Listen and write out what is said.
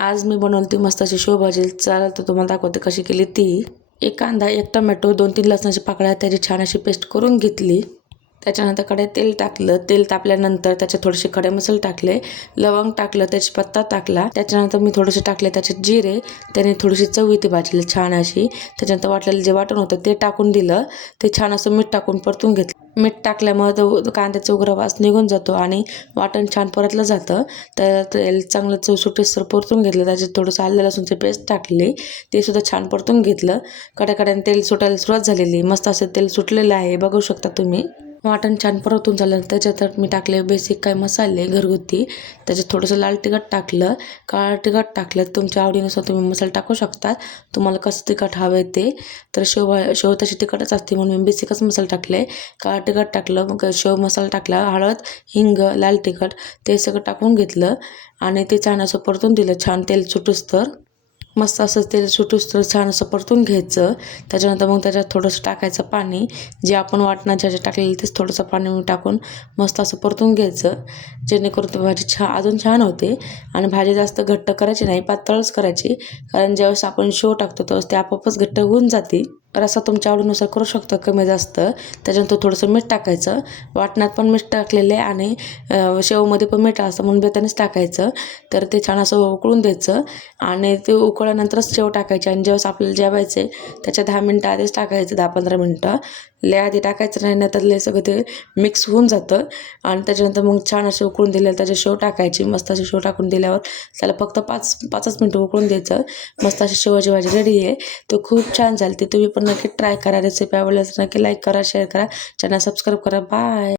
आज मी बनवली मस्त अशी शेवभाजी. चला तर तुम्हाला दाखवते कशी केली ती. एक कांदा, एक टोमॅटो, 2-3 लसणाच्या पाकळ्या त्याची छान अशी पेस्ट करून घेतली. त्याच्यानंतर कढईत तेल टाकलं. तेल तापल्यानंतर त्याच्यात थोडेसे खडे मसाले टाकले, लवंग टाकलं, तेजपत्ता टाकला. त्याच्यानंतर मी थोडेसे टाकले त्याच्यात जिरे. त्याने थोडीशी चव येते भाजीला छान अशी. त्याच्यानंतर वाटलेलं जे वाटण होतं ते टाकून दिलं. ते छान असं मीठ टाकून परतून घेतलं. मीठ टाकल्यामुळे तो कांद्याचा उग्र वास निघून जातो आणि वाटण छान परतलं जातं. तर तेल चांगलं चवसुटीसर परतून घेतलं. त्याच्यात थोडंसं आलं लसूणची पेस्ट टाकली, ते सुद्धा छान परतून घेतलं. कड्याकड्याने तेल सुटायला सुरुवात झालेली. मस्त असं तेल सुटलेलं आहे, बघू शकता तुम्ही. वाटण छान परतून झालं. त्याच्यात मी टाकले बेसिक काय मसाले घरगुती. त्याच्यात थोडंसं लाल तिखट टाकलं, काळं तिखट टाकलं. तुमच्या आवडीनुसार तुम्ही मसाले टाकू शकता, तुम्हाला कसं तिखट हवं आहे ते. तर शेव तशी तिखटच असते म्हणून मी बेसिकच मसाले टाकले. काळं तिखट टाकलं, मग शेव मसाला टाकला, हळद, हिंग, लाल तिखट ते सगळं टाकून घेतलं आणि ते छान असं परतून दिलं. छान तेल सुटूस्तर मस्त असं तेल सुटूस्तर छान असं परतून घ्यायचं. त्याच्यानंतर मग त्याच्यात थोडंसं टाकायचं पाणी, जे आपण वाटणात ज्याच्यात टाकलेलं तेच थोडंसं पाणी टाकून मस्त असं परतून घ्यायचं, जेणेकरून ती भाजी अजून छान होते. आणि भाजी जास्त घट्ट करायची नाही, पातळच करायची, कारण ज्यावेळेस आपण शेव टाकतो त्यावेळेस ते आपोआपच घट्ट होऊन जाते. रस्सा तुमच्या आवडीनुसार करू शकता, कमी जास्त. त्याच्यानंतर थोडंसं मीठ टाकायचं. वाटणात पण मीठ टाकलेलं आहे आणि शेवमध्ये पण मीठ असतं म्हणून बेतानेच टाकायचं. तर ते छान असं उकळून द्यायचं आणि ते उकळल्यानंतरच शेव टाकायचे. आणि ज्यावेळेस आपल्याला जेवायचे त्याच्या 10 मिनटं आधीच टाकायचं, 10-15 मिनटं. लय आधी टाकायचं नाही, तर लय सगळं ते मिक्स होऊन जातं. आणि त्याच्यानंतर मग छान असे उकळून दिले, त्याचे शेव टाकायची. मस्त अशी शेव टाकून दिल्यावर त्याला फक्त 5च मिनटं उकळून द्यायचं. मस्त अशी शेवाची भाजी रेडी आहे. तो खूप छान झाली. ते तुम्ही पण नक्की ट्राय करा. रेसिपी आवडल्यास नक्की लाईक करा, शेअर करा, चॅनल सबस्क्राईब करा. बाय.